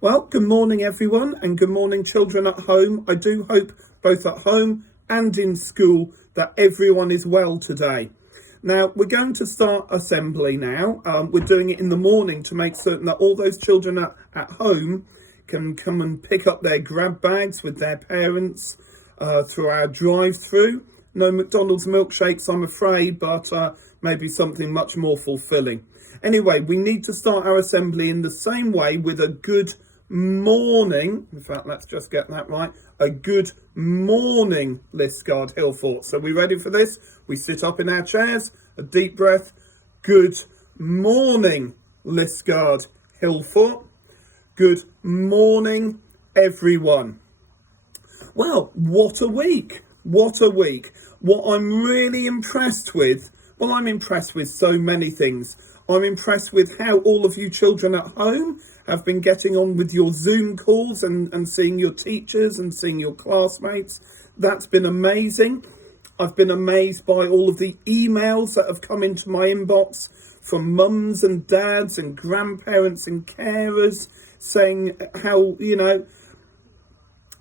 Well, good morning everyone, and good morning children at home. I do hope both at home and in school that everyone is well today. Now, we're going to start assembly now. We're doing it in the morning to make certain that all those children at home can come and pick up their grab bags with their parents through our drive-through. No McDonald's milkshakes, I'm afraid, but maybe something much more fulfilling. Anyway, we need to start our assembly in the same way with a good morning. In fact, let's just get that right. A good morning, Liskeard Hillfort. So we ready for this? We sit up in our chairs, a deep breath. Good morning, Liskeard Hillfort. Good morning, everyone. Well, what a week. What a week. What I'm really impressed with, well, I'm impressed with so many things. I'm impressed with how all of you children at home have been getting on with your Zoom calls and seeing your teachers and seeing your classmates. That's been amazing. I've been amazed by all of the emails that have come into my inbox from mums and dads and grandparents and carers saying how,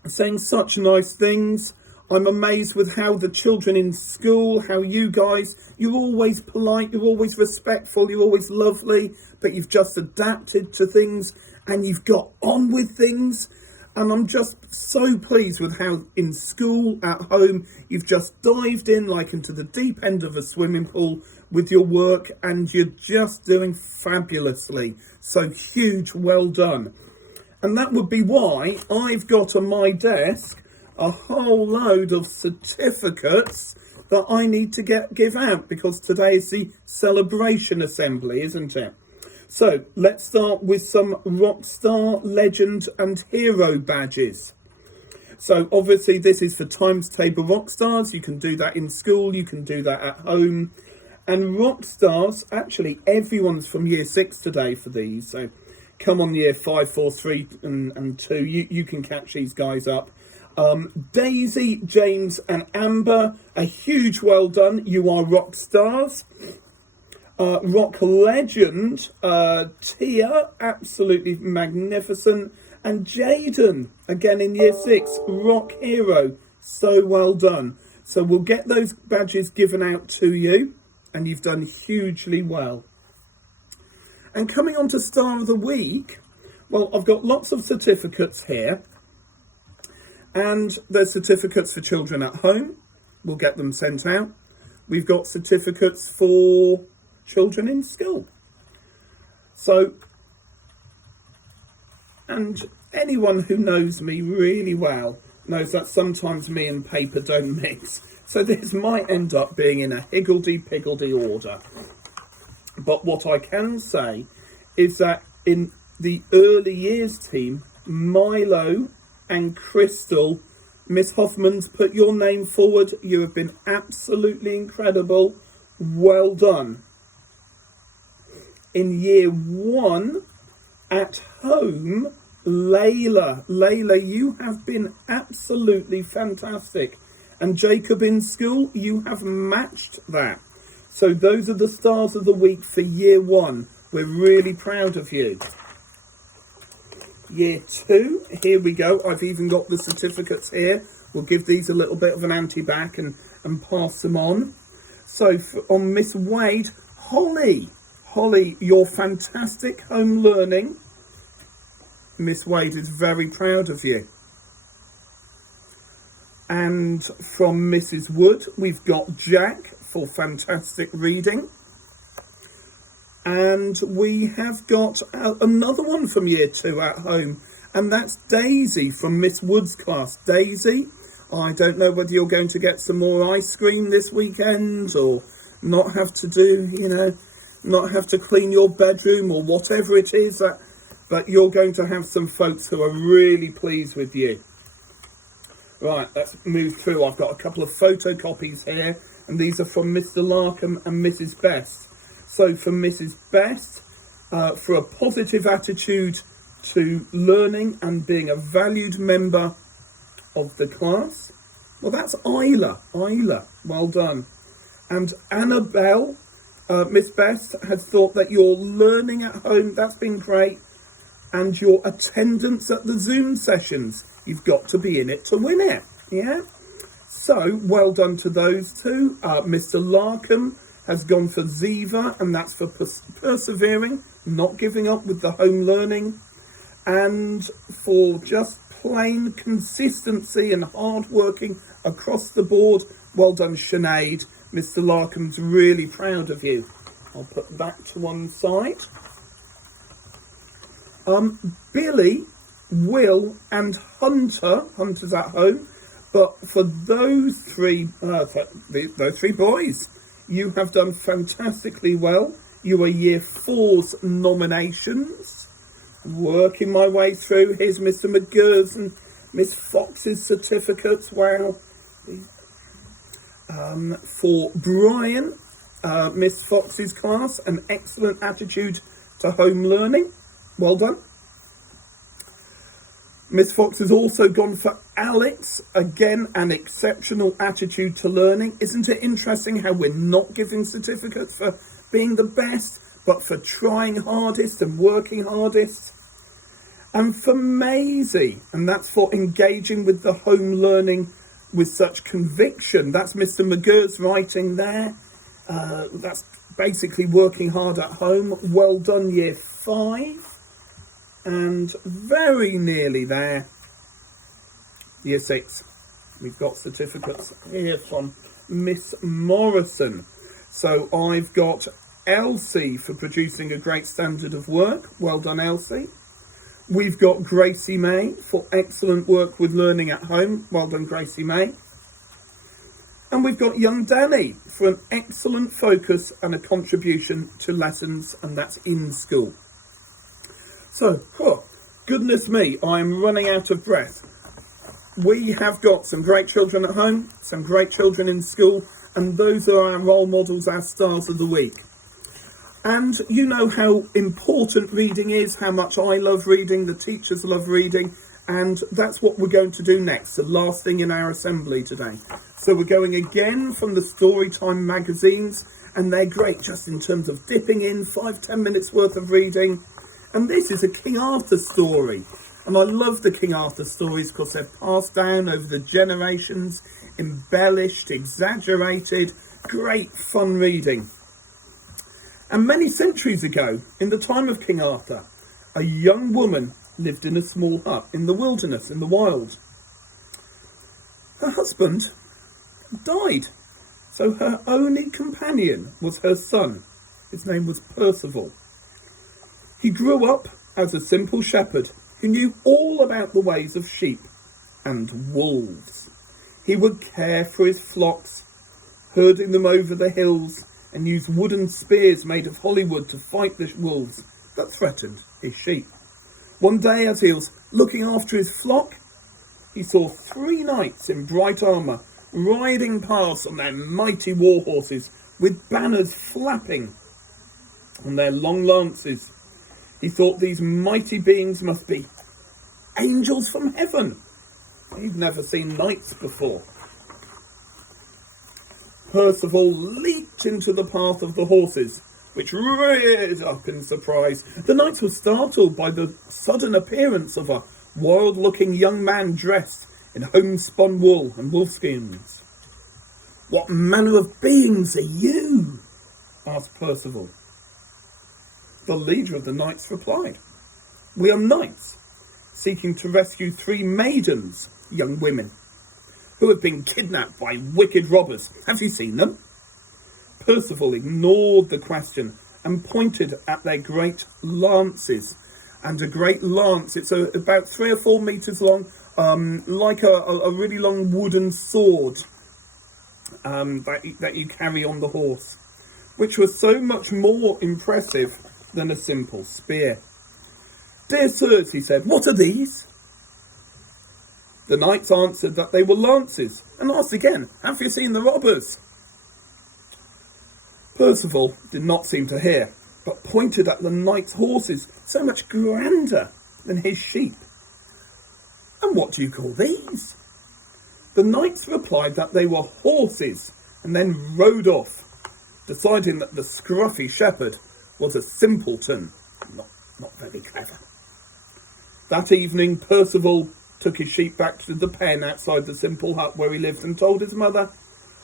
saying such nice things. I'm amazed with how the children in school, how you guys, you're always polite, you're always respectful, you're always lovely, but you've just adapted to things and you've got on with things. And I'm just so pleased with how in school, at home, you've just dived in like into the deep end of a swimming pool with your work and you're just doing fabulously. So huge well done. And that would be why I've got on my desk a whole load of certificates that I need to give out because today is the celebration assembly, isn't it? So let's start with some Rockstar, Legend and Hero badges. So obviously this is for Times Table Rockstars. You can do that in school, you can do that at home. And Rockstars, actually everyone's from year 6 today for these. So come on year 5, 4, 3 and 2, you can catch these guys up. Daisy, James and Amber, a huge well done. You are rock stars. Rock legend, Tia, absolutely magnificent. And Jaden, again in year 6, rock hero. So well done. So we'll get those badges given out to you. And you've done hugely well. And coming on to Star of the Week, well, I've got lots of certificates here. And there's certificates for children at home. We'll get them sent out. We've got certificates for children in school. So, and anyone who knows me really well knows that sometimes me and paper don't mix. So this might end up being in a higgledy-piggledy order. But what I can say is that in the early years team, Milo and Crystal, Miss Hoffman's put your name forward. You have been absolutely incredible. Well done. In year 1 at home, Layla, you have been absolutely fantastic. And Jacob in school, you have matched that. So those are the stars of the week for year 1. We're really proud of you. Year 2, here we go. I've even got the certificates here. We'll give these a little bit of an anti-back and pass them on. So on Miss Wade, Holly, your fantastic home learning. Miss Wade is very proud of you. And from Mrs. Wood, we've got Jack for fantastic reading. And we have got another one from year 2 at home. And that's Daisy from Miss Wood's class. Daisy, I don't know whether you're going to get some more ice cream this weekend or not have to do, not have to clean your bedroom or whatever it is. But you're going to have some folks who are really pleased with you. Right, let's move through. I've got a couple of photocopies here. And these are from Mr. Larkham and Mrs. Best. So for Mrs. Best, for a positive attitude to learning and being a valued member of the class. Well, that's Isla, well done. And Annabelle, Miss Best, has thought that your learning at home, that's been great. and your attendance at the Zoom sessions. You've got to be in it to win it, yeah? So, well done to those two. Mr. Larkham has gone for Ziva, and that's for persevering, not giving up with the home learning, and for just plain consistency and hard working across the board. Well done, Sinead. Mr. Larkham's really proud of you. I'll put that to one side. Billy, Will and Hunter's at home, but for those three boys, you have done fantastically well. You are Year 4's nominations. Working my way through. Here's Mr. McGurr's and Miss Fox's certificates. Wow. For Brian, Miss Fox's class, an excellent attitude to home learning. Well done. Miss Fox has also gone for Alex. Again, an exceptional attitude to learning. Isn't it interesting how we're not giving certificates for being the best, but for trying hardest and working hardest? And for Maisie, and that's for engaging with the home learning with such conviction. That's Mr. McGurr's writing there. That's basically working hard at home. Well done, Year 5. And very nearly there, Year 6. We've got certificates here from Miss Morrison. So I've got Elsie for producing a great standard of work. Well done, Elsie. We've got Gracie May for excellent work with learning at home. Well done, Gracie May. And we've got young Danny for an excellent focus and a contribution to lessons, and that's in school. So, goodness me, I'm running out of breath. We have got some great children at home, some great children in school, and those are our role models, our stars of the week. And you know how important reading is, how much I love reading, the teachers love reading, and that's what we're going to do next, the last thing in our assembly today. So we're going again from the Storytime magazines, and they're great just in terms of dipping in 5-10 minutes worth of reading. And this is a King Arthur story. And I love the King Arthur stories because they're passed down over the generations, embellished, exaggerated, great fun reading. And many centuries ago, in the time of King Arthur, a young woman lived in a small hut in the wilderness, in the wild. Her husband died, so her only companion was her son. His name was Percival. He grew up as a simple shepherd who knew all about the ways of sheep and wolves. He would care for his flocks, herding them over the hills, and use wooden spears made of holly wood to fight the wolves that threatened his sheep. One day, as he was looking after his flock, he saw 3 knights in bright armour riding past on their mighty war horses with banners flapping on their long lances. He thought these mighty beings must be angels from heaven. He'd never seen knights before. Percival leaped into the path of the horses, which reared up in surprise. The knights were startled by the sudden appearance of a wild-looking young man dressed in homespun wool and wolfskins. "What manner of beings are you?" asked Percival. The leader of the knights replied, "We are knights, seeking to rescue 3 maidens, young women, who have been kidnapped by wicked robbers. Have you seen them?" Percival ignored the question and pointed at their great lances. And a great lance, it's about 3 or 4 meters long, like a really long wooden sword that you carry on the horse, which was so much more impressive than a simple spear. "Dear sirs," he said, "what are these?" The knights answered that they were lances, and asked again, "Have you seen the robbers?" Percival did not seem to hear, but pointed at the knights' horses, so much grander than his sheep. "And what do you call these?" The knights replied that they were horses, and then rode off, deciding that the scruffy shepherd was a simpleton, not very clever. That evening, Percival took his sheep back to the pen outside the simple hut where he lived and told his mother,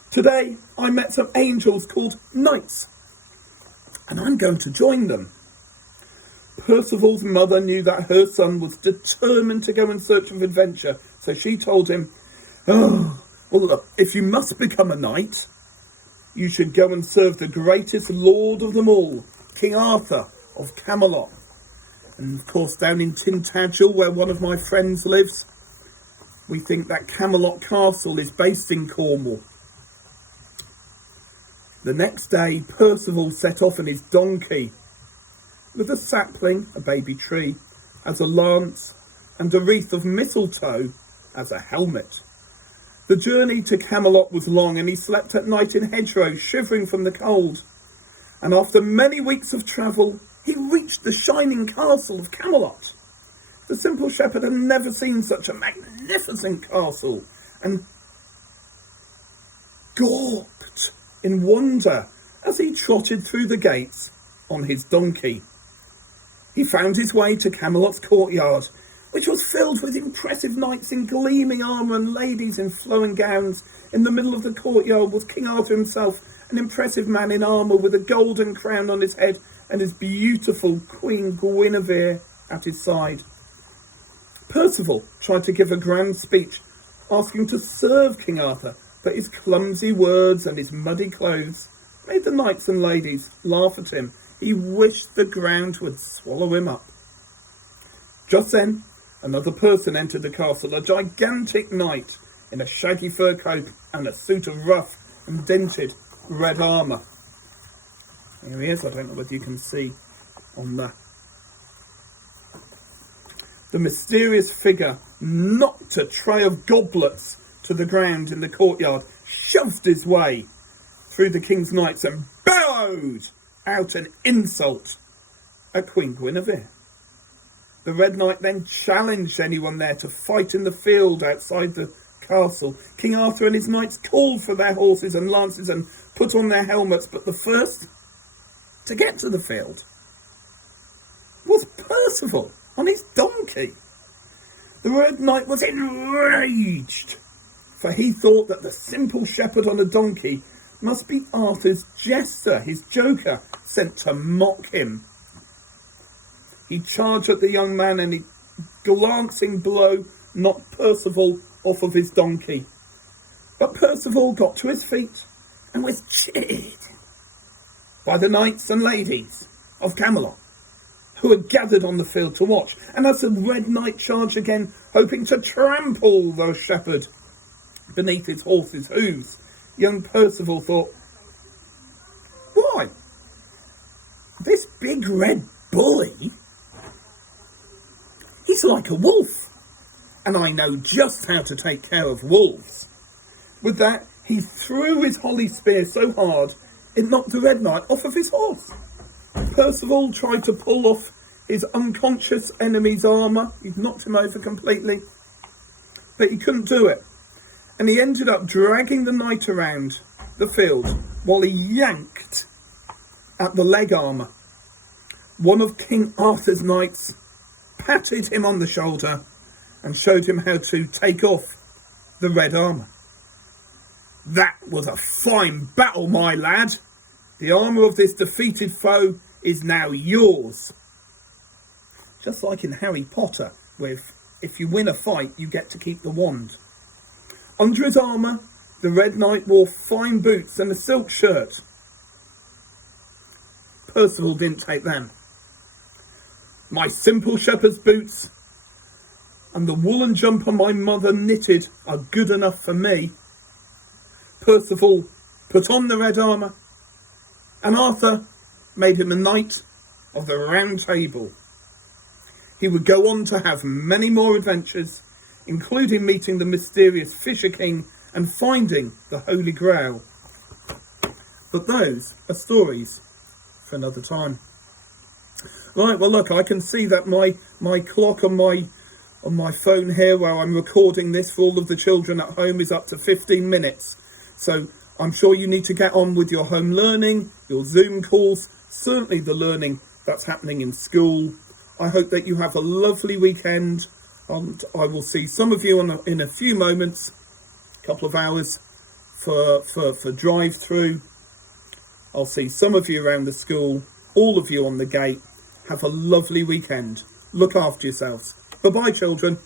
"Today I met some angels called knights, and I'm going to join them." Percival's mother knew that her son was determined to go in search of adventure, so she told him, "Oh, well, look, if you must become a knight, you should go and serve the greatest lord of them all, King Arthur of Camelot. And of course, down in Tintagel, where one of my friends lives, we think that Camelot Castle is based in Cornwall." The next day, Percival set off on his donkey, with a sapling, a baby tree, as a lance, and a wreath of mistletoe as a helmet. The journey to Camelot was long, and he slept at night in hedgerows, shivering from the cold. And after many weeks of travel, he reached the shining castle of Camelot. The simple shepherd had never seen such a magnificent castle, and gawped in wonder as he trotted through the gates on his donkey. He found his way to Camelot's courtyard, which was filled with impressive knights in gleaming armour and ladies in flowing gowns. In the middle of the courtyard was King Arthur himself, an impressive man in armour with a golden crown on his head and his beautiful Queen Guinevere at his side. Percival tried to give a grand speech, asking to serve King Arthur, but his clumsy words and his muddy clothes made the knights and ladies laugh at him. He wished the ground would swallow him up. Just then, another person entered the castle, a gigantic knight in a shaggy fur coat and a suit of rough and dinted red armour. Here he is. I don't know whether you can see on the mysterious figure knocked a tray of goblets to the ground in the courtyard, shoved his way through the king's knights and bellowed out an insult at Queen Guinevere. The Red Knight then challenged anyone there to fight in the field outside the castle. King Arthur and his knights called for their horses and lances and put on their helmets, but the first to get to the field was Percival on his donkey. The Red Knight was enraged, for he thought that the simple shepherd on a donkey must be Arthur's jester, his joker, sent to mock him. He charged at the young man, and a glancing blow knocked Percival off of his donkey. But Percival got to his feet and was cheered by the knights and ladies of Camelot, who had gathered on the field to watch. And as the Red Knight charged again, hoping to trample the shepherd beneath his horse's hooves, young Percival thought, "Why, this big red bully, he's like a wolf, and I know just how to take care of wolves." With that, he threw his holly spear so hard it knocked the Red Knight off of his horse. Percival tried to pull off his unconscious enemy's armour. He knocked him over completely, but he couldn't do it. And he ended up dragging the knight around the field while he yanked at the leg armour. One of King Arthur's knights patted him on the shoulder and showed him how to take off the red armour. "That was a fine battle, my lad. The armour of this defeated foe is now yours." Just like in Harry Potter, where if you win a fight, you get to keep the wand. Under his armour, the Red Knight wore fine boots and a silk shirt. Percival didn't take them. "My simple shepherd's boots and the woolen jumper my mother knitted are good enough for me." Percival put on the red armour, and Arthur made him a knight of the Round Table. He would go on to have many more adventures, including meeting the mysterious Fisher King and finding the Holy Grail. But those are stories for another time. Right, well look, I can see that my clock on my phone here, where I'm recording this for all of the children at home, is up to 15 minutes. So I'm sure you need to get on with your home learning, your Zoom calls, certainly the learning that's happening in school. I hope that you have a lovely weekend, and I will see some of you in a few moments, a couple of hours for drive through. I'll see some of you around the school, all of you on the gate. Have a lovely weekend. Look after yourselves. Bye-bye, children.